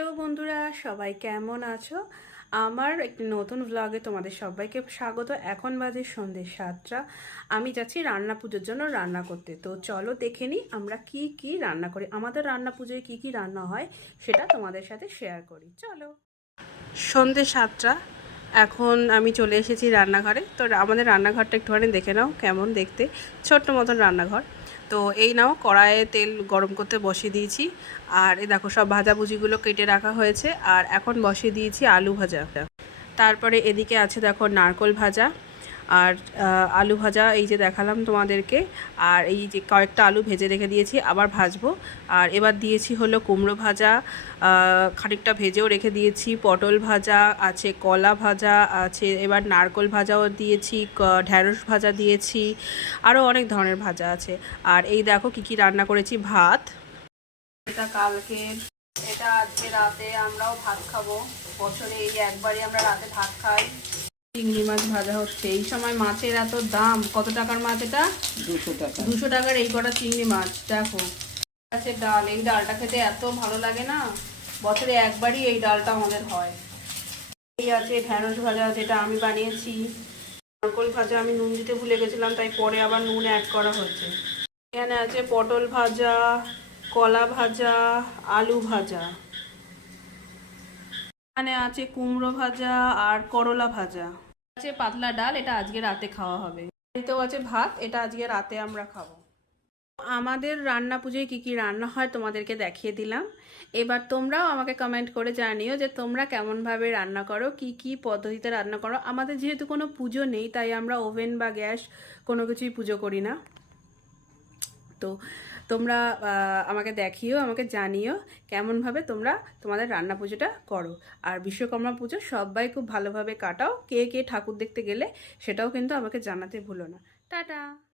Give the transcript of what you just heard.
Hello বন্ধুরা, সবাই কেমন আছো? আমার একটি নতুন ভ্লগে তোমাদের সবাইকে স্বাগত। এখন বাজে সন্ধ্যে সাতটা। আমি যাচ্ছি রান্না পুজোর জন্য রান্না করতে। তো চলো দেখে নিই আমরা কি কি রান্না করি। আমাদের রান্না পুজোয় কি কি রান্না হয় সেটা তোমাদের সাথে শেয়ার করি। চলো। সন্ধ্যে সাতটা। এখন আমি চলে এসেছি রান্নাঘরে। তো আমাদের রান্নাঘরটা একটুখানি দেখে নাও কেমন দেখতে। ছোট্ট মতন রান্নাঘর। তো এই নাও, কড়াইয়ে তেল গরম করতে বসিয়ে দিয়েছি। আর এ দেখো, সব ভাজাভুজিগুলো কেটে রাখা হয়েছে। আর এখন বসিয়ে দিয়েছি আলু ভাজা। তারপরে এদিকে আছে দেখো, নারকোল ভাজা। আর আলু ভাজা এই যে দেখালাম তোমাদেরকে, আর এই যে কয়েকটা আলু ভেজে রেখে দিয়েছি, আবার ভাজবো। আর এবার দিয়েছি হলো কুমড়ো ভাজা খানিকটা ভেজেও রেখে দিয়েছি, পটল ভাজা, আছে কলা ভাজা, আছে এবার নারকোল ভাজাও দিয়েছি ঢ্যাঁড়স ভাজা দিয়েছি আরও অনেক ধরনের ভাজা আছে। আর এই দেখো কি কি রান্না করেছি, ভাত। এটা কালকের, এটা আজকে রাতে আমরাও ভাত খাব। বছরে এই একবারই আমরা রাতে ভাত খাই। চিংড়ি মাছ ভাজা হচ্ছে। এই সময় মাছের এত দাম কত টাকার মাছ এটা? দুশো টাকা। দুশো টাকার এই কটা চিংড়ি মাছ দেখো। আছে ডাল এই ডালটা খেতে এত ভালো লাগে না? বছরে একবারই এই ডালটা আমাদের হয়। এই আছে ঢ্যাঁড়স ভাজা যেটা আমি বানিয়েছি। নারকল ভাজা আমি নুন দিতে ভুলে গেছিলাম তাই পরে আবার নুন অ্যাড করা হয়েছে। এখানে আছে পটল ভাজা কলা ভাজা আলু ভাজা। এখানে আছে কুমড়ো ভাজা আর করলা ভাজা। আছে পাতলা ডাল, এটা আজকে রাতে খাওয়া হবে। এতেও আছে ভাত, এটা আজকে রাতে আমরা খাব। আমাদের রান্না পুজোয় কী কী রান্না হয় তোমাদেরকে দেখিয়ে দিলাম। এবার তোমরাও আমাকে কমেন্ট করে জানিও যে তোমরা কেমনভাবে রান্না করো, কি কি পদ্ধতিতে রান্না করো। আমাদের যেহেতু কোনো পুজো নেই, তাই আমরা ওভেন বা গ্যাস কোনো কিছুই পুজো করি না। তো তোমরা আমাকে দেখিও, আমাকে জানিও কেমনভাবে তোমরা তোমাদের রান্না পুজোটা করো। আর বিশ্বকর্মা পুজো সবাই খুব ভালোভাবে কাটাও। কে কে ঠাকুর দেখতে গেলে সেটাও কিন্তু আমাকে জানাতে ভুলো না। টাটা!